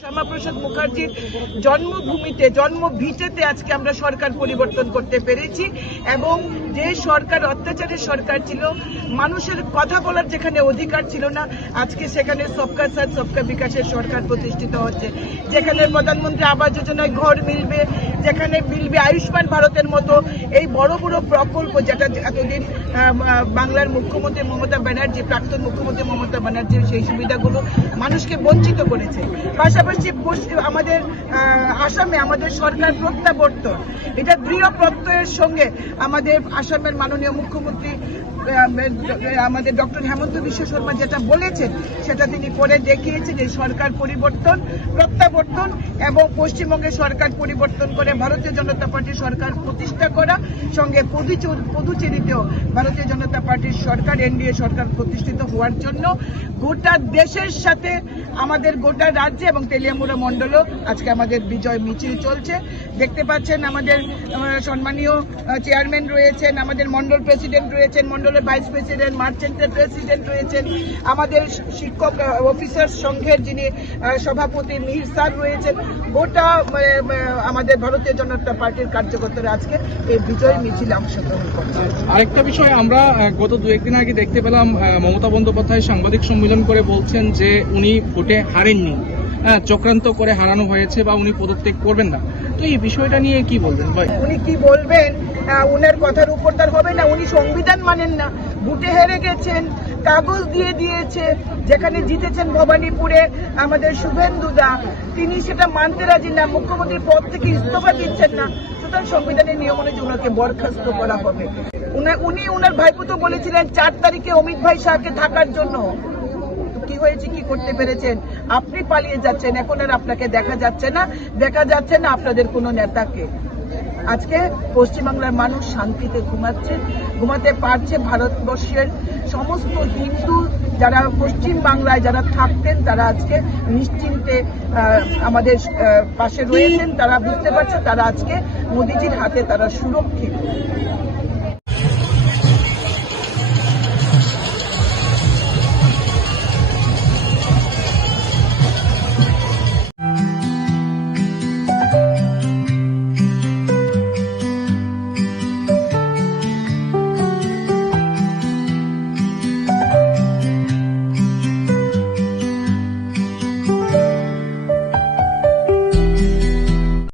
শ্যামাপ্রসাদ মুখার্জির জন্মভূমিতে জন্মভিটেতে আজকে আমরা সরকার পরিবর্তন করতে পেরেছি এবং যে সরকার অত্যাচারের সরকার ছিল, মানুষের কথা বলার যেখানে অধিকার ছিল না, আজকে সেখানে সবকা সাথ সবকা বিকাশের সরকার প্রতিষ্ঠিত হচ্ছে, যেখানে প্রধানমন্ত্রী আবাস যোজনায় ঘর মিলবে, যেখানে মিলবে আয়ুষ্মান ভারতের মতো এই বড় বড় প্রকল্প, যেটা এতদিন বাংলার মুখ্যমন্ত্রী মমতা ব্যানার্জি, প্রাক্তন মুখ্যমন্ত্রী মমতা ব্যানার্জি সেই সুবিধাগুলো মানুষকে বঞ্চিত করেছে। পাশাপাশি আমাদের আসামে আমাদের সরকার প্রত্যাবর্তন, এটা দৃঢ় প্রত্যয়ের সঙ্গে আমাদের আসামের মাননীয় মুখ্যমন্ত্রী আমাদের ডক্টর হেমন্ত বিশ্ব শর্মা যেটা বলেছেন সেটা তিনি করে দেখিয়েছেন। এই সরকার পরিবর্তন, প্রত্যাবর্তন এবং পশ্চিমবঙ্গের সরকার পরিবর্তন করে ভারতীয় জনতা পার্টির সরকার প্রতিষ্ঠা করা, সঙ্গে পুদুচেরিতেও ভারতীয় জনতা পার্টির সরকার এনডিএ সরকার প্রতিষ্ঠিত হওয়ার জন্য গোটা দেশের সাথে আমাদের গোটা রাজ্যে এবং তেলিয়ামুড়া মণ্ডলও আজকে আমাদের বিজয় মিছিল চলছে। দেখতে পাচ্ছেন আমাদের সম্মানীয় চেয়ারম্যান রয়েছেন, আমাদের মণ্ডল প্রেসিডেন্ট রয়েছেন, মণ্ডলের ভাইস প্রেসিডেন্ট, মার্চেন্টের প্রেসিডেন্ট রয়েছেন, আমাদের শিক্ষক অফিসার সংঘের যিনি সভাপতি মিহির স্যার রয়েছেন, গোটা আমাদের ভারতীয় জনতা পার্টির কার্যকর্তারা আজকে এই বিজয় মিছিলে অংশগ্রহণ করছে। আরেকটা বিষয় আমরা গত দু একদিন আগে দেখতে পেলাম, মমতা বন্দ্যোপাধ্যায় সাংবাদিক সম্মেলন করে বলছেন যে উনি ভোটে হারেননি, চক্রান্ত করে হারানো হয়েছে বা উনি পদত্যাগ করবেন না। তো এই বিষয়টা নিয়ে কি বলবেন ভাই? উনি কি বলবেন, উনার কথার উপর তার হবে না। উনি সংবিধান মানেন না, ভোটে হেরে গেছেন, কাগজ দিয়ে দিয়েছে, যেখানে জিতেছেন ভবানীপুরে আমাদের শুভেন্দু দা, তিনি সেটা মানতে রাজি না, মুখ্যমন্ত্রীর পদ থেকে ইস্তফা দিচ্ছেন না, সুতরাং সংবিধানের নিয়ম অনুযায়ী ওনাকে বরখাস্ত করা হবে। উনি ওনার ভাইপো বলেছিলেন 4 তারিখে অমিত ভাই শাহকে থাকার জন্য, কি হয়েছে, কি করতে পেরেছেন? আপনি পালিয়ে যাচ্ছেন, এখন আর আপনাকে দেখা যাচ্ছে না আপনাদের কোনো নেতাকে। আজকে পশ্চিমবাংলার মানুষ শান্তিতে ঘুমাতে পারছে। ভারতবর্ষের সমস্ত হিন্দু যারা পশ্চিম বাংলায় যারা থাকতেন তারা আজকে নিশ্চিন্তে আমাদের পাশে রয়েছেন, তারা বুঝতে পারছে তারা আজকে মোদিজির হাতে তারা সুরক্ষিত।